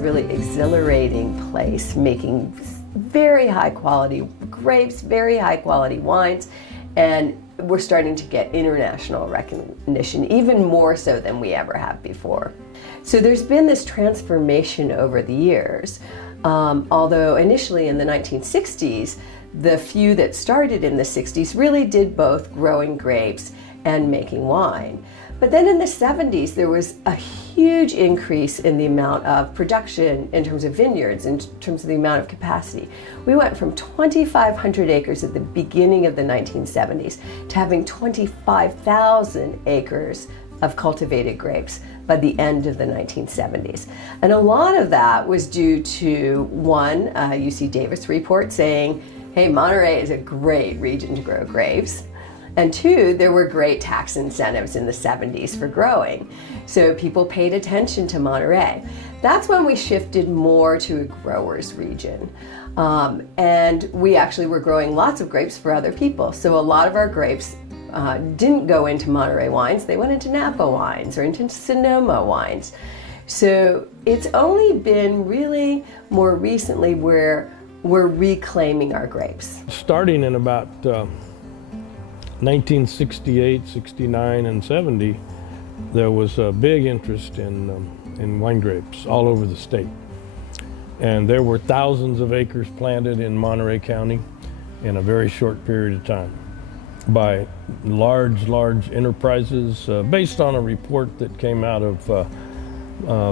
really exhilarating place, making very high quality grapes, very high quality wines, and we're starting to get international recognition, even more so than we ever have before. So there's been this transformation over the years. Although initially in the 1960s, the few that started in the 60s really did both growing grapes and making wine. But then in the 70s, there was a huge increase in the amount of production in terms of vineyards, in terms of the amount of capacity. We went from 2,500 acres at the beginning of the 1970s to having 25,000 acres of cultivated grapes by the end of the 1970s. And a lot of that was due to, one, UC Davis report saying, hey, Monterey is a great region to grow grapes. And two, there were great tax incentives in the 70s for growing. So people paid attention to Monterey. That's when we shifted more to a grower's region. And we actually were growing lots of grapes for other people. So a lot of our grapes didn't go into Monterey wines, they went into Napa wines or into Sonoma wines. So it's only been really more recently where we're reclaiming our grapes. Starting in about 1968, 69, and 70, there was a big interest in wine grapes all over the state. And there were thousands of acres planted in Monterey County in a very short period of time by large enterprises based on a report that came out of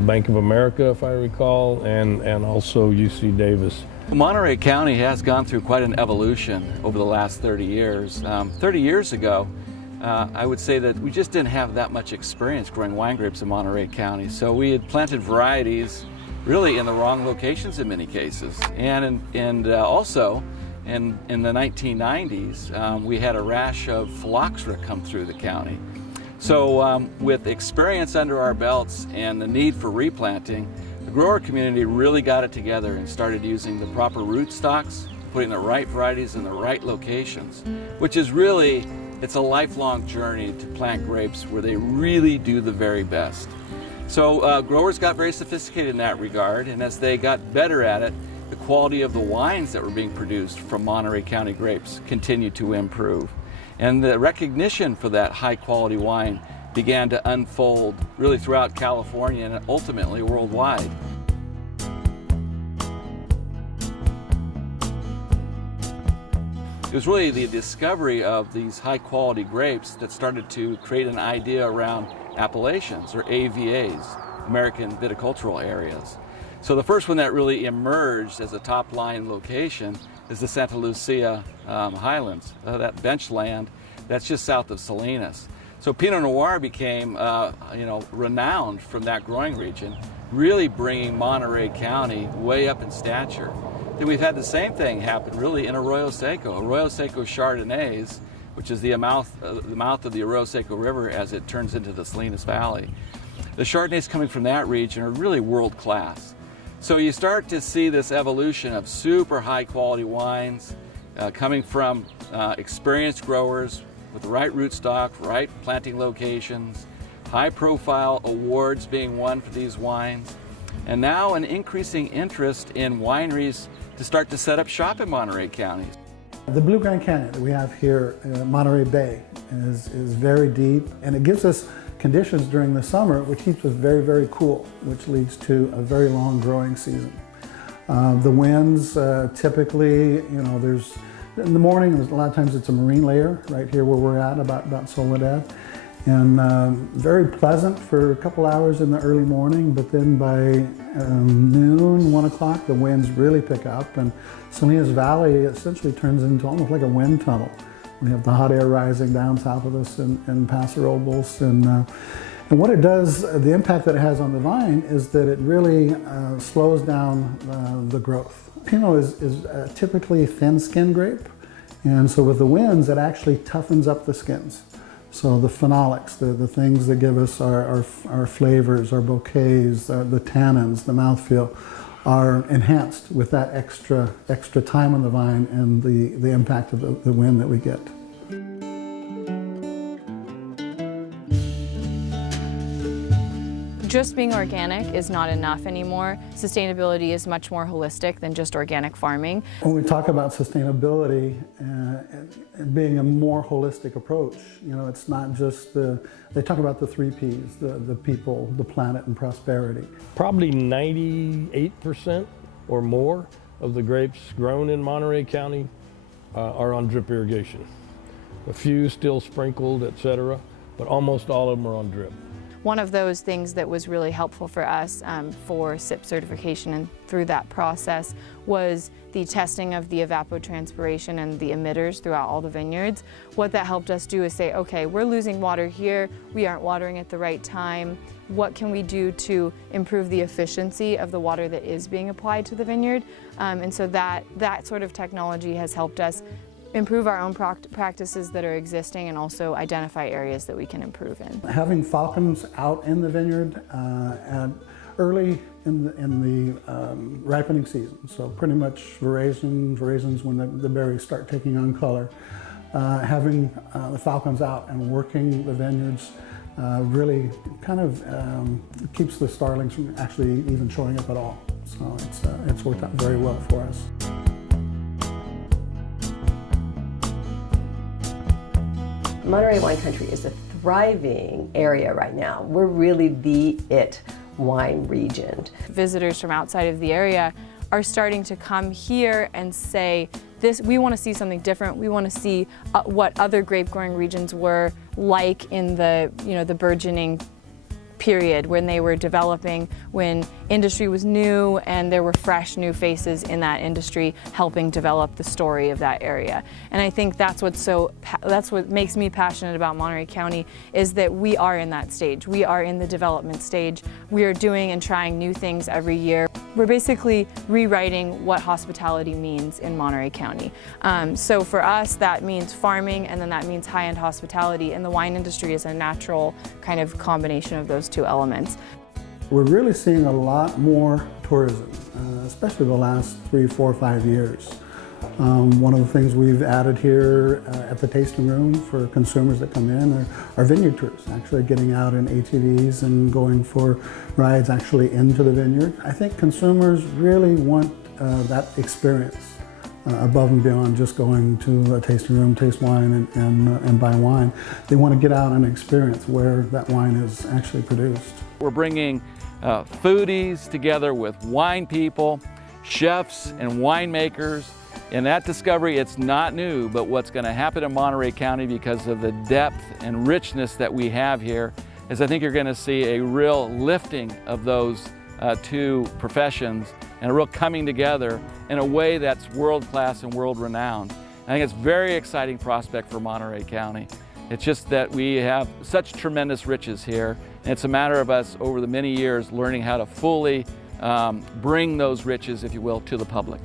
Bank of America, if I recall, and also UC Davis. Monterey County has gone through quite an evolution over the last 30 years. 30 years ago, I would say that we just didn't have that much experience growing wine grapes in Monterey County. So we had planted varieties really in the wrong locations in many cases. And also, in the 1990s, we had a rash of phylloxera come through the county. So with experience under our belts and the need for replanting, the grower community really got it together and started using the proper rootstocks, putting the right varieties in the right locations, which is really, it's a lifelong journey to plant grapes where they really do the very best. So growers got very sophisticated in that regard, and as they got better at it, the quality of the wines that were being produced from Monterey County grapes continued to improve. And the recognition for that high quality wine began to unfold really throughout California and ultimately worldwide. It was really the discovery of these high quality grapes that started to create an idea around appellations, or AVAs, American Viticultural Areas. So the first one that really emerged as a top line location is the Santa Lucia Highlands, that bench land that's just south of Salinas. So Pinot Noir became renowned from that growing region, really bringing Monterey County way up in stature. Then we've had the same thing happen really in Arroyo Seco. Arroyo Seco Chardonnays, which is the mouth of the Arroyo Seco River as it turns into the Salinas Valley. The Chardonnays coming from that region are really world class. So you start to see this evolution of super high quality wines coming from experienced growers with the right rootstock, right planting locations, high profile awards being won for these wines, and now an increasing interest in wineries to start to set up shop in Monterey County. The Blue Grand Canyon that we have here in Monterey Bay is very deep, and it gives us conditions during the summer which keeps us very cool, which leads to a very long growing season. The winds typically, there's in the morning, a lot of times it's a marine layer right here where we're at, about Soledad. And very pleasant for a couple hours in the early morning, but then by noon, 1 o'clock, the winds really pick up, and Salinas Valley essentially turns into almost like a wind tunnel. We have the hot air rising down south of us in Paso Robles, and what it does, the impact that it has on the vine is that it really slows down the growth. Pinot is typically thin-skinned grape, and so with the winds, it actually toughens up the skins. So the phenolics, the things that give us our flavors, our bouquets, the tannins, the mouthfeel, are enhanced with that extra time on the vine and the impact of the wind that we get. Just being organic is not enough anymore. Sustainability is much more holistic than just organic farming. When we talk about sustainability and being a more holistic approach, you know, it's not just they talk about the 3 Ps, the people, the planet, and prosperity. Probably 98% or more of the grapes grown in Monterey County are on drip irrigation. A few still sprinkled, etc., but almost all of them are on drip. One of those things that was really helpful for us for SIP certification and through that process was the testing of the evapotranspiration and the emitters throughout all the vineyards. What that helped us do is say, okay, we're losing water here, we aren't watering at the right time. What can we do to improve the efficiency of the water that is being applied to the vineyard? And so that sort of technology has helped us improve our own practices that are existing and also identify areas that we can improve in. Having falcons out in the vineyard early in the ripening season, so pretty much veraisons when the berries start taking on color. Having the falcons out and working the vineyards really kind of keeps the starlings from actually even showing up at all. So it's worked out very well for us. Monterey wine country is a thriving area right now. We're really the wine region. Visitors from outside of the area are starting to come here and say, we want to see something different. We want to see what other grape growing regions were like in the, the burgeoning period when they were developing, when industry was new and there were fresh new faces in that industry helping develop the story of that area. And I think that's what makes me passionate about Monterey County, is that we are in that stage. We are in the development stage. We are doing and trying new things every year. We're basically rewriting what hospitality means in Monterey County. So for us, that means farming, and then that means high-end hospitality, and the wine industry is a natural kind of combination of those 2 elements. We're really seeing a lot more tourism, especially the last 3, 4, 5 years. One of the things we've added here at the tasting room for consumers that come in are vineyard tours, actually getting out in ATVs and going for rides actually into the vineyard. I think consumers really want that experience above and beyond just going to a tasting room, taste wine and buy wine. They want to get out and experience where that wine is actually produced. We're bringing foodies together with wine people, chefs and winemakers. In that discovery, it's not new, but what's going to happen in Monterey County because of the depth and richness that we have here is I think you're going to see a real lifting of those 2 professions and a real coming together in a way that's world-class and world-renowned. I think it's a very exciting prospect for Monterey County. It's just that we have such tremendous riches here, and it's a matter of us over the many years learning how to fully bring those riches, if you will, to the public.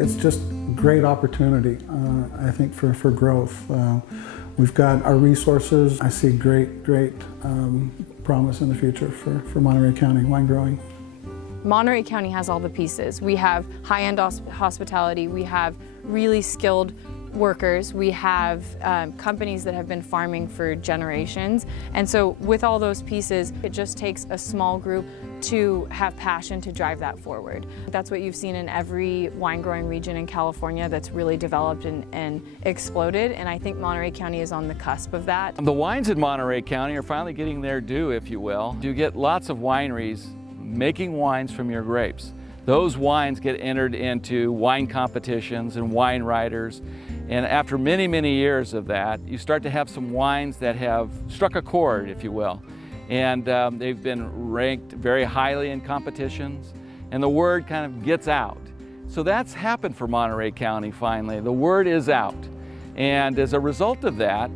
It's just a great opportunity, I think, for growth. We've got our resources. I see great promise in the future for Monterey County wine growing. Monterey County has all the pieces. We have high-end hospitality, we have really skilled workers, we have companies that have been farming for generations, and so with all those pieces, it just takes a small group to have passion to drive that forward. That's what you've seen in every wine growing region in California that's really developed and exploded, and I think Monterey County is on the cusp of that. The wines in Monterey County are finally getting their due, if you will. You get lots of wineries making wines from your grapes. Those wines get entered into wine competitions and wine riders. And after many, many years of that, you start to have some wines that have struck a chord, if you will. And they've been ranked very highly in competitions, and the word kind of gets out. So that's happened for Monterey County finally. The word is out. And as a result of that,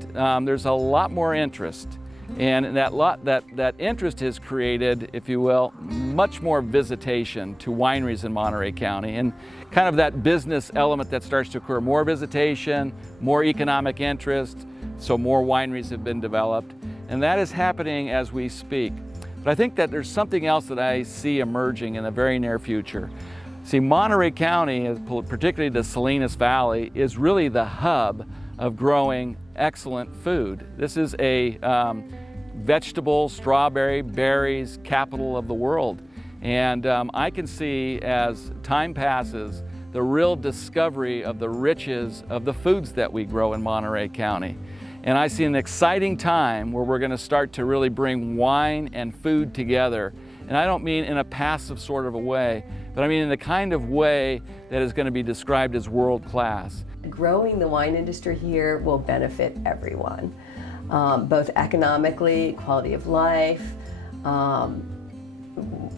there's a lot more interest. And that interest has created, if you will, much more visitation to wineries in Monterey County, and kind of that business element that starts to occur. More visitation, more economic interest, so more wineries have been developed. And that is happening as we speak. But I think that there's something else that I see emerging in the very near future. See, Monterey County, particularly the Salinas Valley, is really the hub of growing excellent food. This is a vegetable, strawberry, berries capital of the world. And I can see as time passes the real discovery of the riches of the foods that we grow in Monterey County. And I see an exciting time where we're going to start to really bring wine and food together. And I don't mean in a passive sort of a way, but I mean in the kind of way that is going to be described as world class. Growing the wine industry here will benefit everyone, both economically, quality of life.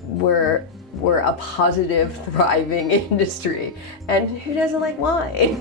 We're a positive, thriving industry. And who doesn't like wine?